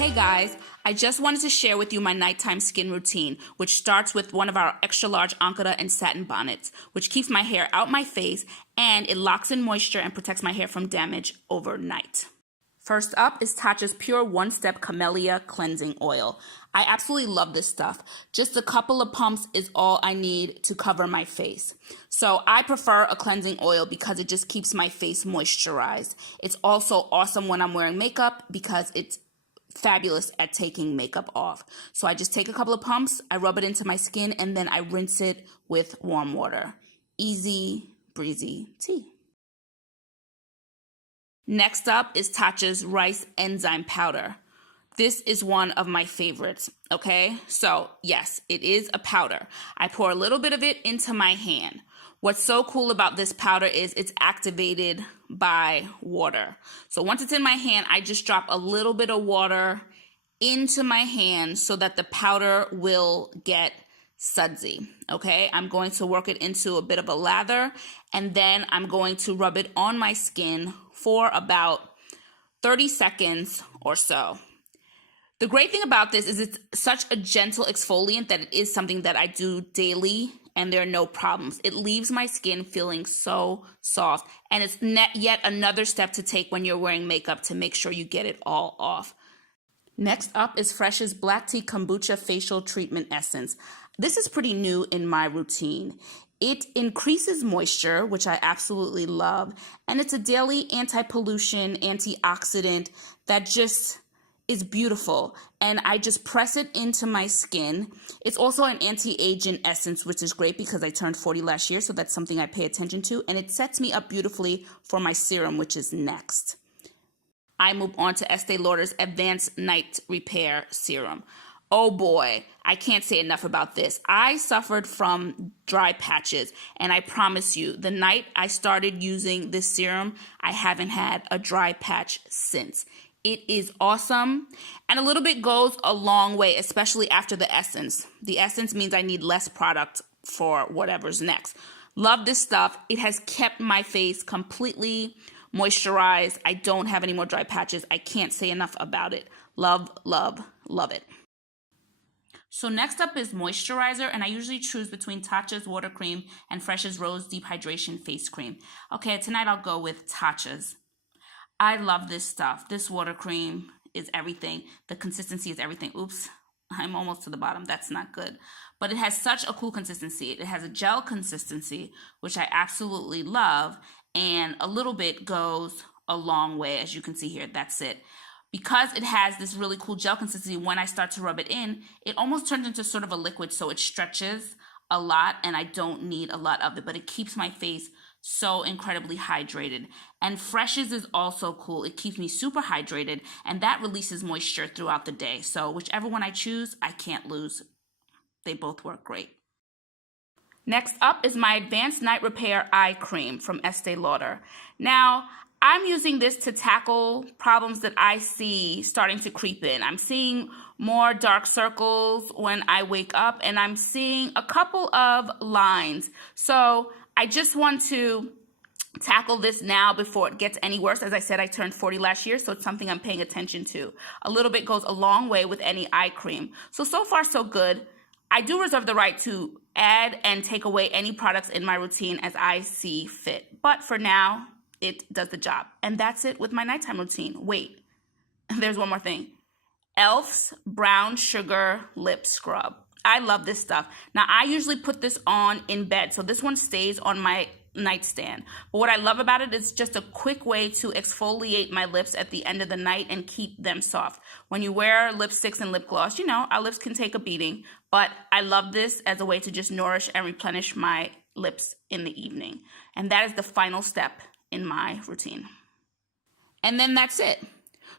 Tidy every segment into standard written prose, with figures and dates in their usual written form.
Hey guys, I just wanted to share with you my nighttime skin routine, which starts with one of our extra large Ankara and satin bonnets, which keeps my hair out my face and it locks in moisture and protects my hair from damage overnight. First up is Tatcha's Pure One-Step Camellia Cleansing Oil. I absolutely love this stuff. Just a couple of pumps is all I need to cover my face. So I prefer a cleansing oil because it just keeps my face moisturized. It's also awesome when I'm wearing makeup because it's fabulous at taking makeup off. So I just take a couple of pumps, I rub it into my skin, and then I rinse it with warm water. Easy breezy tea. Next up is Tatcha's Rice Enzyme Powder. This is one of my favorites, okay? So yes, it is a powder. I pour a little bit of it into my hand. What's so cool about this powder is it's activated by water. So once it's in my hand, I just drop a little bit of water into my hand so that the powder will get sudsy, okay? I'm going to work it into a bit of a lather, and then I'm going to rub it on my skin for about 30 seconds or so. The great thing about this is it's such a gentle exfoliant that it is something that I do daily and there are no problems. It leaves my skin feeling so soft, and it's yet another step to take when you're wearing makeup to make sure you get it all off. Next up is Fresh's Black Tea Kombucha Facial Treatment Essence. This is pretty new in my routine. It increases moisture, which I absolutely love, and it's a daily anti-pollution, antioxidant that just is beautiful, and I just press it into my skin. It's also an anti-aging essence, which is great because I turned 40 last year, so that's something I pay attention to, and it sets me up beautifully for my serum, which is next. I move on to Estee Lauder's Advanced Night Repair Serum. Oh boy, I can't say enough about this. I suffered from dry patches, and I promise you, the night I started using this serum, I haven't had a dry patch since. It is awesome, and a little bit goes a long way, especially after the essence. The essence means I need less product for whatever's next. Love this stuff. It has kept my face completely moisturized. I don't have any more dry patches. I can't say enough about it. Love, love, love it. So next up is moisturizer, and I usually choose between Tatcha's Water Cream and Fresh's Rose Deep Hydration Face Cream. Okay, tonight I'll go with Tatcha's. I love this stuff. This water cream is everything. The consistency is everything. Oops, I'm almost to the bottom. That's not good. But it has such a cool consistency. It has a gel consistency, which I absolutely love, and a little bit goes a long way, as you can see here. That's it. Because it has this really cool gel consistency, when I start to rub it in, it almost turns into sort of a liquid, so it stretches a lot, and I don't need a lot of it, but it keeps my face so incredibly hydrated. And Fresh's is also cool. It keeps me super hydrated, and that releases moisture throughout the day. So whichever one I choose, I can't lose. They both work great. Next up is my Advanced Night Repair Eye Cream from Estee Lauder. Now, I'm using this to tackle problems that I see starting to creep in. I'm seeing more dark circles when I wake up, and I'm seeing a couple of lines. So I just want to tackle this now before it gets any worse. As I said, I turned 40 last year, so it's something I'm paying attention to. A little bit goes a long way with any eye cream. So far, so good. I do reserve the right to add and take away any products in my routine as I see fit. But for now, it does the job. And that's it with my nighttime routine. Wait, there's one more thing. e.l.f.'s Brown Sugar Lip Scrub. I love this stuff. Now, I usually put this on in bed, so this one stays on my nightstand. But what I love about it is just a quick way to exfoliate my lips at the end of the night and keep them soft. When you wear lipsticks and lip gloss, you know, our lips can take a beating, but I love this as a way to just nourish and replenish my lips in the evening. And that is the final step in my routine. And then that's it.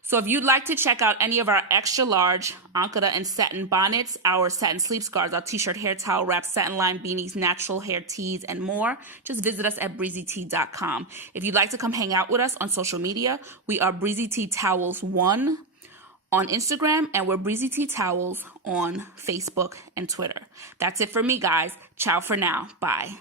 So if you'd like to check out any of our extra large Ankara and satin bonnets, our satin sleep scarves, our t-shirt, hair towel wraps, satin line beanies, natural hair teas, and more, just visit us at breezytea.com. If you'd like to come hang out with us on social media, we are Breezy Tea Towels 1 on Instagram, and we're Breezy Tea Towels on Facebook and Twitter. That's it for me, guys. Ciao for now. Bye.